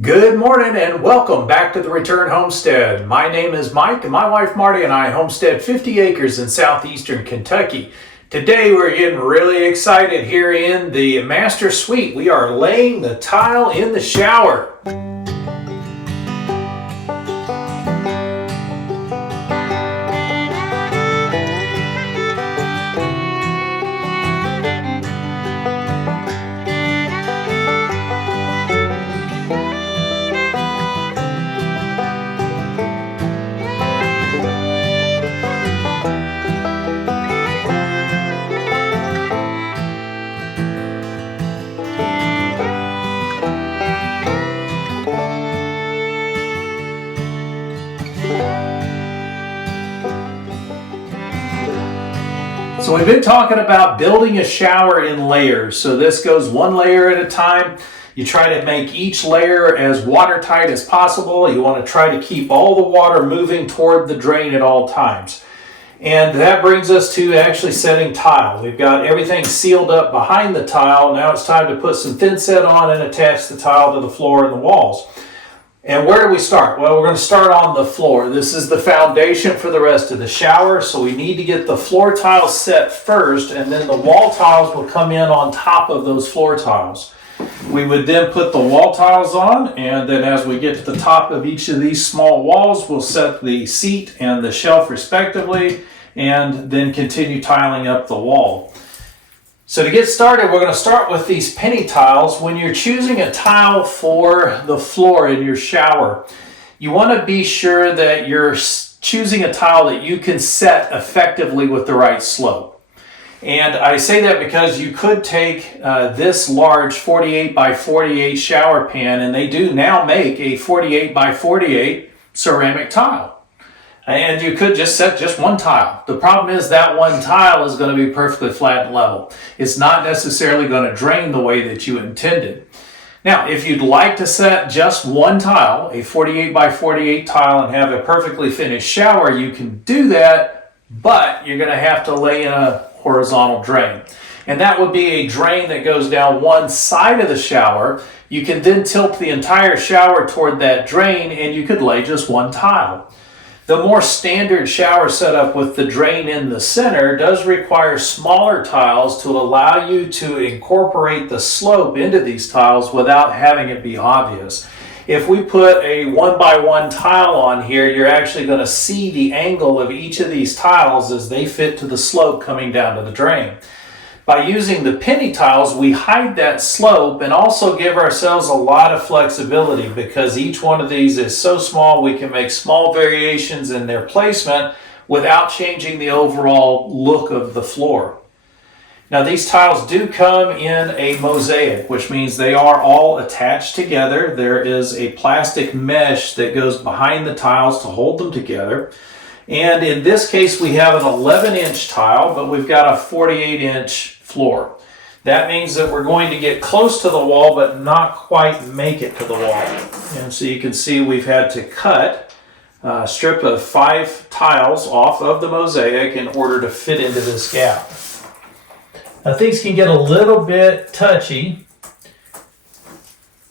Good morning and welcome back to the Return Homestead. My name is Mike and my wife Marty and I homestead 50 acres in southeastern Kentucky. Today we're getting really excited here in the master suite. We are laying the tile in the shower. So we've been talking about building a shower in layers. So this goes one layer at a time. You try to make each layer as watertight as possible. You want to try to keep all the water moving toward the drain at all times. And that brings us to actually setting tile. We've got everything sealed up behind the tile. Now it's time to put some thin set on and attach the tile to the floor and the walls. And where do we start? Well, we're going to start on the floor. This is the foundation for the rest of the shower, so we need to get the floor tiles set first, and then the wall tiles will come in on top of those floor tiles. We would then put the wall tiles on, and then as we get to the top of each of these small walls, we'll set the seat and the shelf respectively, and then continue tiling up the wall. So to get started, we're going to start with these penny tiles. When you're choosing a tile for the floor in your shower, you want to be sure that you're choosing a tile that you can set effectively with the right slope. And I say that because you could take this large 48 by 48 shower pan, and they do now make a 48 by 48 ceramic tile. And you could just set just one tile. The problem is that one tile is going to be perfectly flat and level. It's not necessarily going to drain the way that you intended. Now, if you'd like to set just one tile, a 48 by 48 tile, and have a perfectly finished shower, you can do that, but you're going to have to lay in a horizontal drain. And that would be a drain that goes down one side of the shower. You can then tilt the entire shower toward that drain, and you could lay just one tile. The more standard shower setup with the drain in the center does require smaller tiles to allow you to incorporate the slope into these tiles without having it be obvious. If we put a 1x1 tile on here, you're actually going to see the angle of each of these tiles as they fit to the slope coming down to the drain. By using the penny tiles, we hide that slope and also give ourselves a lot of flexibility because each one of these is so small we can make small variations in their placement without changing the overall look of the floor. Now these tiles do come in a mosaic, which means they are all attached together. There is a plastic mesh that goes behind the tiles to hold them together. And in this case, we have an 11-inch tile, but we've got a 48-inch floor. That means that we're going to get close to the wall, but not quite make it to the wall. And so you can see we've had to cut a strip of 5 tiles off of the mosaic in order to fit into this gap. Now things can get a little bit touchy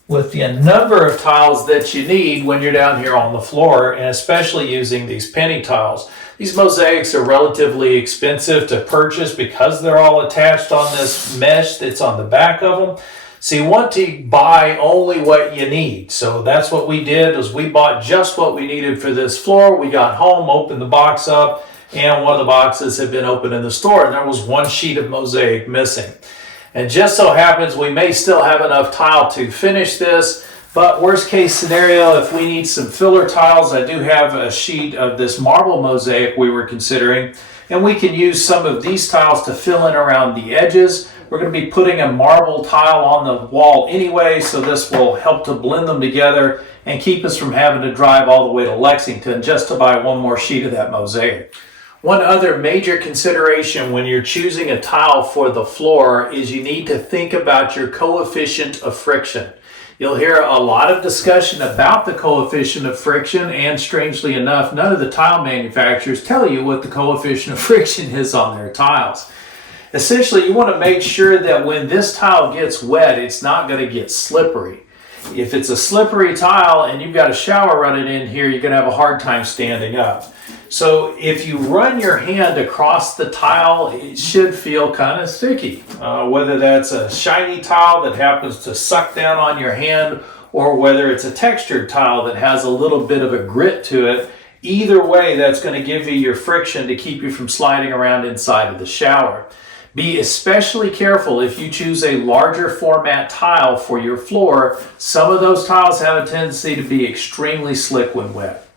with the number of tiles that you need when you're down here on the floor, and especially using these penny tiles. These mosaics are relatively expensive to purchase because they're all attached on this mesh that's on the back of them. So you want to buy only what you need. So that's what we did, is we bought just what we needed for this floor. We got home, opened the box up, and one of the boxes had been opened in the store, and there was one sheet of mosaic missing. And just so happens we may still have enough tile to finish this, but worst case scenario, if we need some filler tiles, I do have a sheet of this marble mosaic we were considering, and we can use some of these tiles to fill in around the edges. We're going to be putting a marble tile on the wall anyway, so this will help to blend them together and keep us from having to drive all the way to Lexington just to buy one more sheet of that mosaic. One other major consideration when you're choosing a tile for the floor is you need to think about your coefficient of friction. You'll hear a lot of discussion about the coefficient of friction, and strangely enough, none of the tile manufacturers tell you what the coefficient of friction is on their tiles. Essentially, you want to make sure that when this tile gets wet, it's not going to get slippery. If it's a slippery tile and you've got a shower running in here, you're going to have a hard time standing up. So if you run your hand across the tile, it should feel kind of sticky. Whether that's a shiny tile that happens to suck down on your hand, or whether it's a textured tile that has a little bit of a grit to it, either way, that's going to give you your friction to keep you from sliding around inside of the shower. Be especially careful if you choose a larger format tile for your floor. Some of those tiles have a tendency to be extremely slick when wet.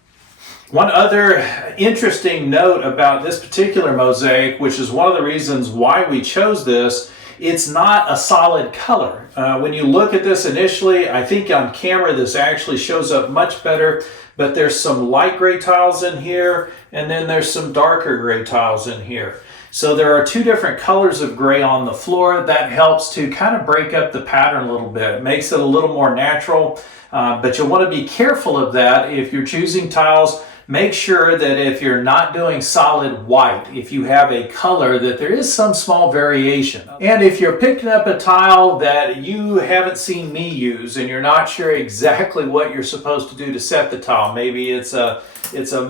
One other interesting note about this particular mosaic, which is one of the reasons why we chose this, it's not a solid color. When you look at this initially, I think on camera this actually shows up much better, but there's some light gray tiles in here, and then there's some darker gray tiles in here. So there are two different colors of gray on the floor. That helps to kind of break up the pattern a little bit. It makes it a little more natural, but you'll want to be careful of that if you're choosing tiles. Make sure that if you're not doing solid white, if you have a color, that there is some small variation. And if you're picking up a tile that you haven't seen me use and you're not sure exactly what you're supposed to do to set the tile, maybe it's a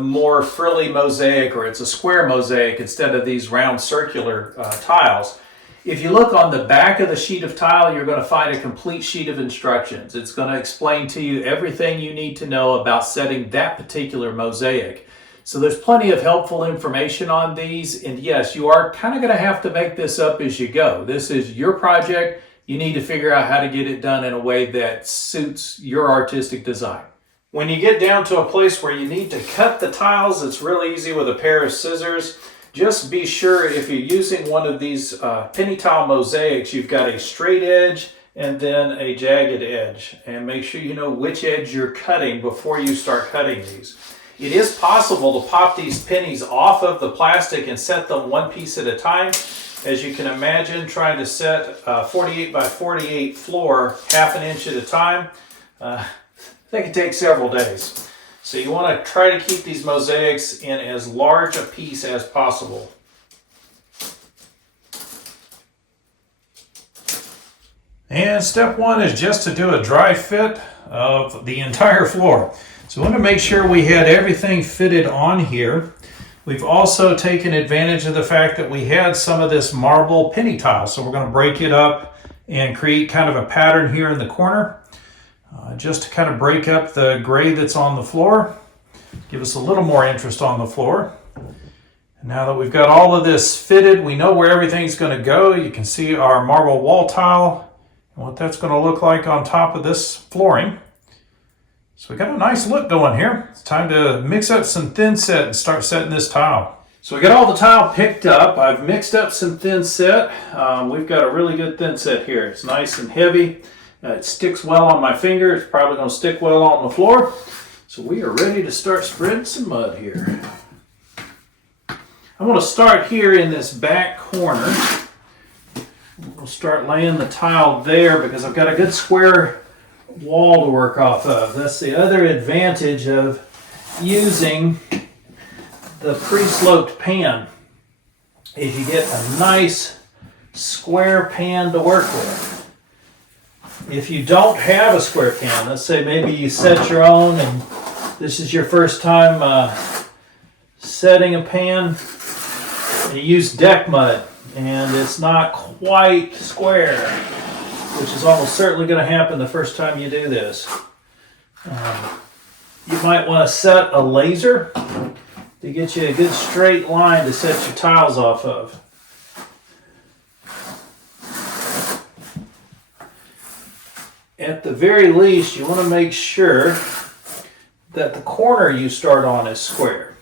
more frilly mosaic or it's a square mosaic instead of these round circular tiles. If you look on the back of the sheet of tile, you're going to find a complete sheet of instructions. It's going to explain to you everything you need to know about setting that particular mosaic. So there's plenty of helpful information on these, and yes, you are kind of going to have to make this up as you go. This is your project. You need to figure out how to get it done in a way that suits your artistic design. When you get down to a place where you need to cut the tiles, it's real easy with a pair of scissors. Just be sure if you're using one of these penny tile mosaics, you've got a straight edge and then a jagged edge. And make sure you know which edge you're cutting before you start cutting these. It is possible to pop these pennies off of the plastic and set them one piece at a time. As you can imagine, trying to set a 48 by 48 floor half an inch at a time, that can take several days. So you want to try to keep these mosaics in as large a piece as possible. And step one is just to do a dry fit of the entire floor. So we want to make sure we had everything fitted on here. We've also taken advantage of the fact that we had some of this marble penny tile. So we're going to break it up and create kind of a pattern here in the corner. Just to kind of break up the gray that's on the floor, give us a little more interest on the floor. And now that we've got all of this fitted, we know where everything's going to go. You can see our marble wall tile and what that's going to look like on top of this flooring. So we got a nice look going here. It's time to mix up some thin set and start setting this tile. So we got all the tile picked up. I've mixed up some thin set. We've got a really good thin set here. It's nice and heavy. It sticks well on my finger. It's probably going to stick well on the floor. So we are ready to start spreading some mud here. I'm going to start here in this back corner. We'll start laying the tile there because I've got a good square wall to work off of. That's the other advantage of using the pre-sloped pan. Is you get a nice square pan to work with. If you don't have a square pan, let's say maybe you set your own and this is your first time setting a pan, you use deck mud and it's not quite square, which is almost certainly going to happen the first time you do this. You might want to set a laser to get you a good straight line to set your tiles off of. At the very least, you want to make sure that the corner you start on is square.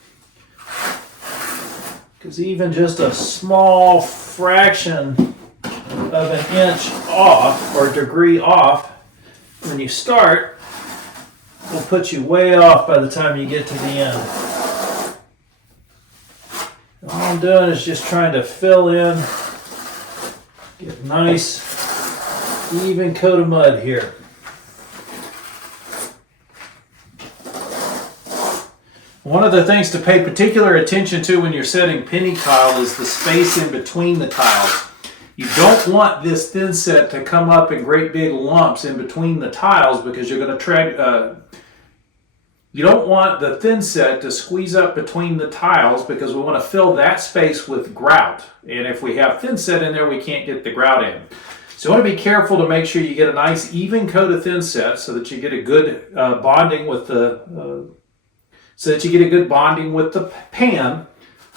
Because even just a small fraction of an inch off or degree off when you start will put you way off by the time you get to the end. All I'm doing is just trying to fill in, get a nice even coat of mud here. One of the things to pay particular attention to when you're setting penny tile is the space in between the tiles. You don't want this thin set to come up in great big lumps in between the tiles, because you're going to you don't want the thin set to squeeze up between the tiles, because we want to fill that space with grout. And if we have thin set in there, we can't get the grout in. So you want to be careful to make sure you get a nice even coat of thin set so that you get a good bonding with the pan,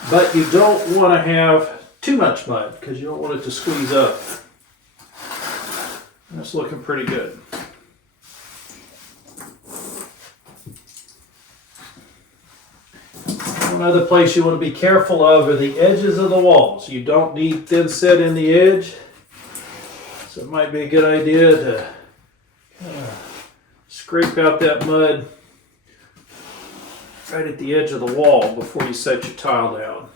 but you don't want to have too much mud because you don't want it to squeeze up. That's looking pretty good. One other place you want to be careful of are the edges of the walls. You don't need thin set in the edge, so it might be a good idea to scrape out that mud right at the edge of the wall before you set your tile down.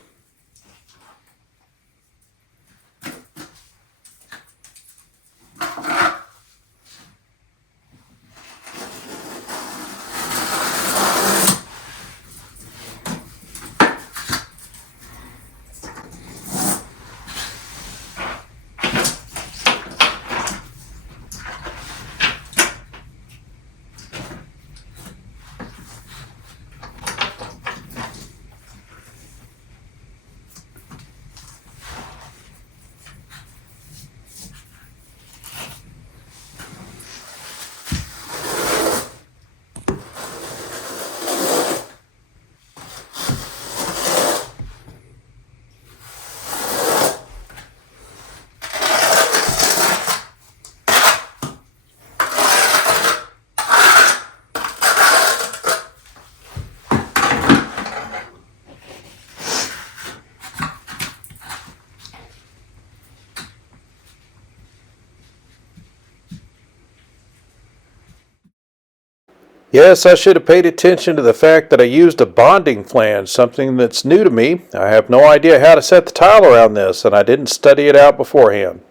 Yes, I should have paid attention to the fact that I used a bonding flange, something that's new to me. I have no idea how to set the tile around this, and I didn't study it out beforehand.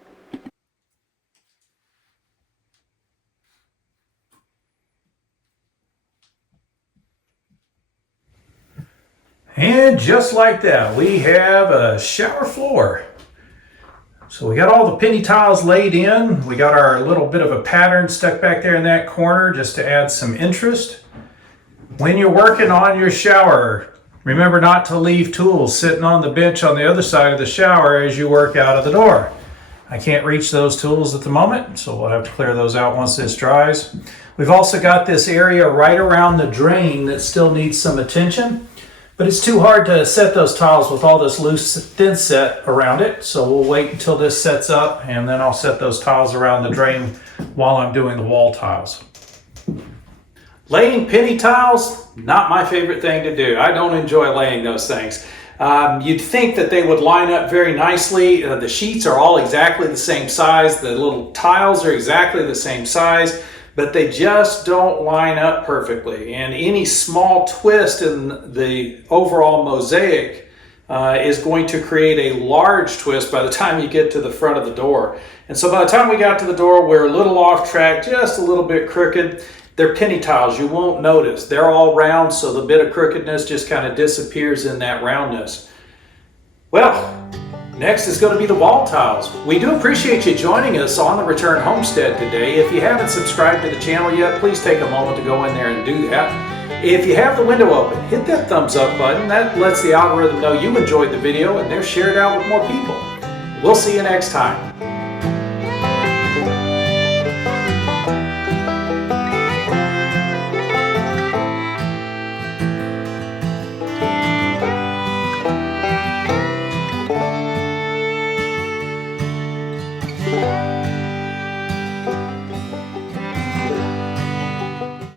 And just like that, we have a shower floor. So we got all the penny tiles laid in. We got our little bit of a pattern stuck back there in that corner just to add some interest. When you're working on your shower, remember not to leave tools sitting on the bench on the other side of the shower as you work out of the door. I can't reach those tools at the moment, so we'll have to clear those out once this dries. We've also got this area right around the drain that still needs some attention. But it's too hard to set those tiles with all this loose thin set around it. So we'll wait until this sets up, and then I'll set those tiles around the drain while I'm doing the wall tiles. Laying penny tiles, not my favorite thing to do. I don't enjoy laying those things. You'd think that they would line up very nicely. The sheets are all exactly the same size. The little tiles are exactly the same size, but they just don't line up perfectly. And any small twist in the overall mosaic is going to create a large twist by the time you get to the front of the door. And so by the time we got to the door, we're a little off track, just a little bit crooked. They're penny tiles, you won't notice. They're all round, so the bit of crookedness just kind of disappears in that roundness. Well, next is going to be the wall tiles. We do appreciate you joining us on the Return Homestead today. If you haven't subscribed to the channel yet, please take a moment to go in there and do that. If you have the window open, hit that thumbs up button. That lets the algorithm know you enjoyed the video and they're shared out with more people. We'll see you next time.